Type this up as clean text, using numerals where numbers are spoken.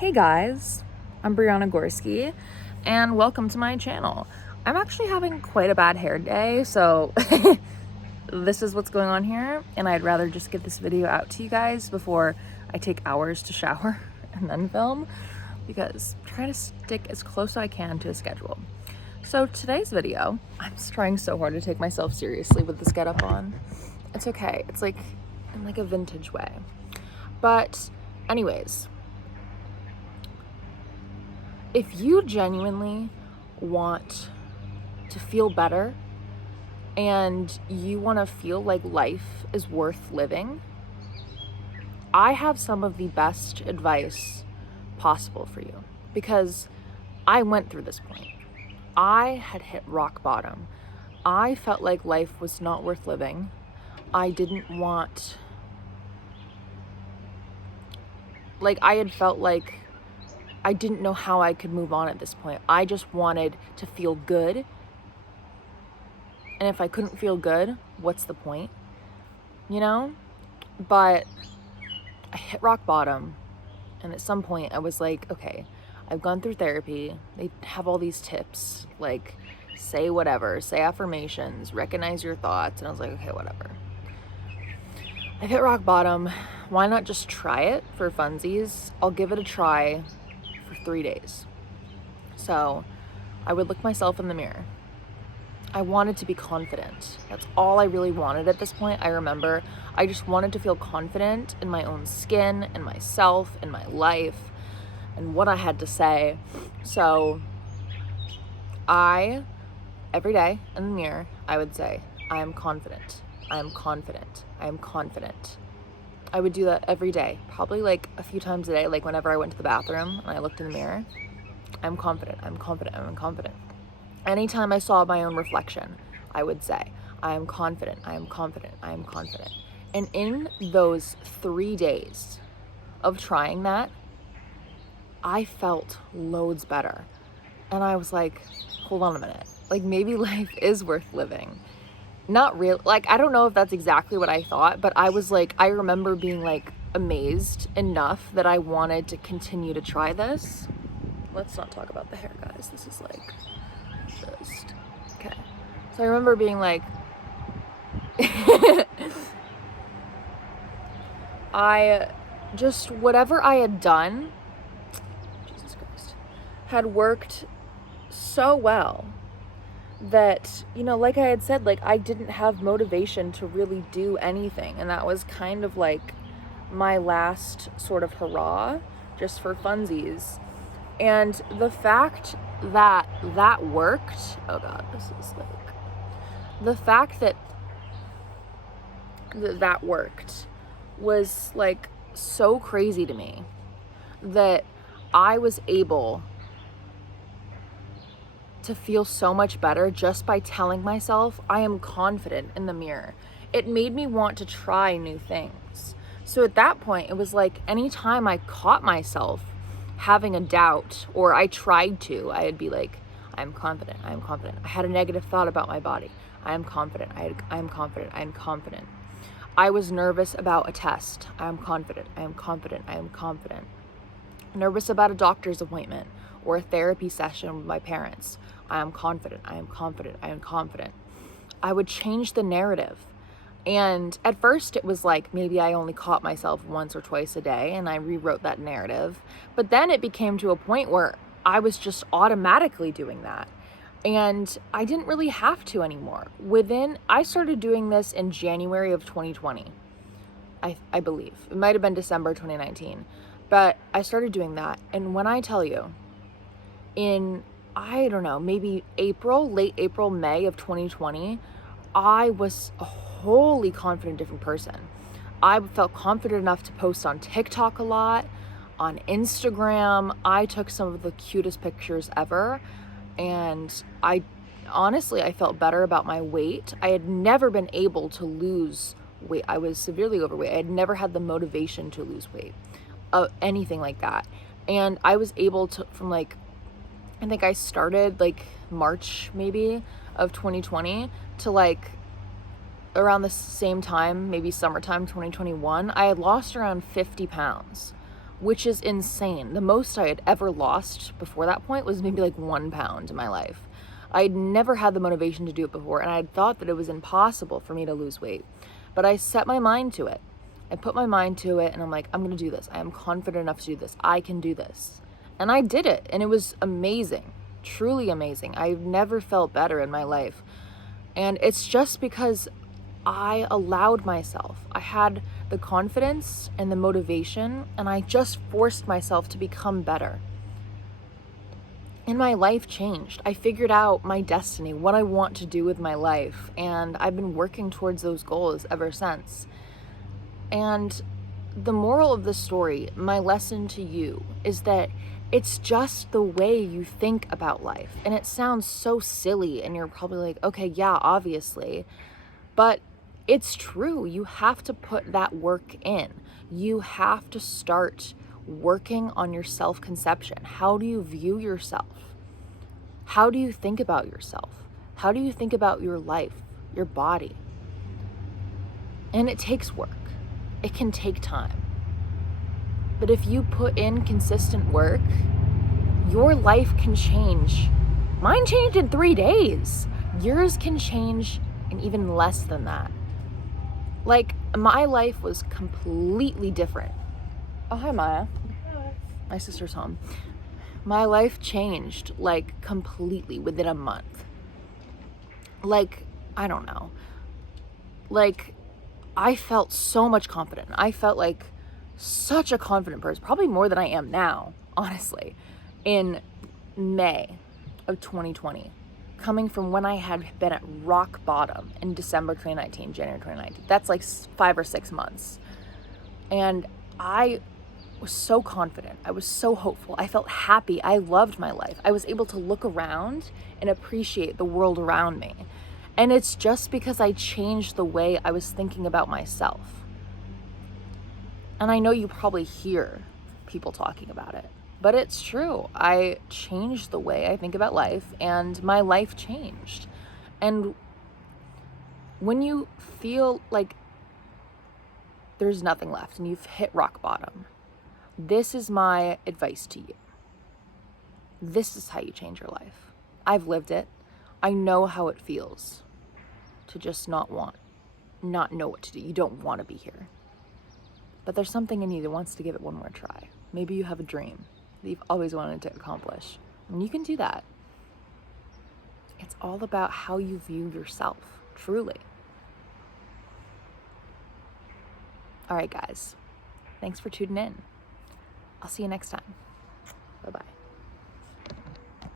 Hey guys, I'm Brianna Gorski, and welcome to my channel. I'm actually having quite a bad hair day, so this is what's going on here, and I'd rather just get this video out to you guys before I take hours to shower and then film, because I'm trying to stick as close as I can to a schedule. So today's video, I'm just trying so hard to take myself seriously with this getup on. It's okay, it's like in like a vintage way. But anyways, if you genuinely want to feel better and you want to feel like life is worth living, I have some of the best advice possible for you, because I went through this point. I had hit rock bottom. I felt like life was not worth living. I didn't want, I had felt like I didn't know how I could move on at this point. I just wanted to feel good. And if I couldn't feel good, what's the point? You know? But I hit rock bottom. And at some point I was like, okay, I've gone through therapy. They have all these tips, like say whatever, say affirmations, recognize your thoughts. And I was like, okay, whatever. I hit rock bottom. Why not just try it for funsies? I'll give it a try for 3 days. So I would look myself in the mirror. I wanted to be confident. That's all I really wanted at this point. I remember I just wanted to feel confident in my own skin and myself and my life and what I had to say. So every day in the mirror, I would say, I am confident. I am confident. I am confident. I would do that every day, probably like a few times a day, like whenever I went to the bathroom and I looked in the mirror. I'm confident, I'm confident, I'm confident. Anytime I saw my own reflection, I would say, I am confident, I am confident, I am confident. And in those 3 days of trying that, I felt loads better. And I was like, hold on a minute, like maybe life is worth living. Not real, like, I don't know if that's exactly what I thought, but I was like, I remember being like amazed enough that I wanted to continue to try this. Let's not talk about the hair, guys. This is like, just, okay. So I remember being like, whatever I had done, Jesus Christ, had worked so well that, you know, like I had said, like I didn't have motivation to really do anything. And that was kind of like my last sort of hurrah, just for funsies. And the fact that that worked, oh God, this is like, the fact that that worked was like so crazy to me, that I was able to feel so much better just by telling myself I am confident in the mirror. It made me want to try new things. So at that point, it was like anytime I caught myself having a doubt, or I tried to, I'd be like, I'm confident, I am confident. I had a negative thought about my body. I am confident, I am confident, I am confident. I was nervous about a test. I am confident, I am confident, I am confident. Nervous about a doctor's appointment or a therapy session with my parents. I am confident, I am confident, I am confident. I would change the narrative. And at first it was like maybe I only caught myself once or twice a day and I rewrote that narrative. But then it became to a point where I was just automatically doing that. And I didn't really have to anymore. I started doing this in January of 2020, I believe. It might have been December 2019. But I started doing that. And when I tell you, in, I don't know, maybe late April, May of 2020, I was a wholly confident different person. I felt confident enough to post on TikTok a lot, on Instagram. I took some of the cutest pictures ever. And I felt better about my weight. I had never been able to lose weight. I was severely overweight. I had never had the motivation to lose weight, anything like that. And I was able to, from like, I think I started like March maybe of 2020 to like around the same time, maybe summertime 2021, I had lost around 50 pounds which is insane. The most I had ever lost before that point was maybe like 1 pound in my life. I'd never had the motivation to do it before, and I had thought that it was impossible for me to lose weight. But I set my mind to it. I put my mind to it, and I'm like, I'm gonna do this. I am confident enough to do this. I can do this. And I did it, and it was amazing, truly amazing. I've never felt better in my life. And it's just because I allowed myself. I had the confidence and the motivation, and I just forced myself to become better. And my life changed. I figured out my destiny, what I want to do with my life, and I've been working towards those goals ever since. And the moral of the story, my lesson to you, is that it's just the way you think about life. And it sounds so silly, and you're probably like, okay, yeah, obviously. But it's true. You have to put that work in. You have to start working on your self-conception. How do you view yourself? How do you think about yourself? How do you think about your life, your body? And it takes work. It can take time. But if you put in consistent work, your life can change. Mine changed in 3 days. Yours can change in even less than that. Like, my life was completely different. Oh, hi, Maya. Hi. My sister's home. My life changed, like, completely within a month. Like, I don't know. Like, I felt so much confident. I felt like such a confident person, probably more than I am now, honestly, in May of 2020, coming from when I had been at rock bottom in December 2019, January 2019. That's like 5 or 6 months. And I was so confident. I was so hopeful. I felt happy. I loved my life. I was able to look around and appreciate the world around me. And it's just because I changed the way I was thinking about myself. And I know you probably hear people talking about it, but it's true. I changed the way I think about life, and my life changed. And when you feel like there's nothing left and you've hit rock bottom, this is my advice to you. This is how you change your life. I've lived it. I know how it feels to just not know what to do. You don't want to be here. But there's something in you that wants to give it one more try. Maybe you have a dream that you've always wanted to accomplish, and you can do that. It's all about how you view yourself, truly. All right, guys. Thanks for tuning in. I'll see you next time. Bye-bye.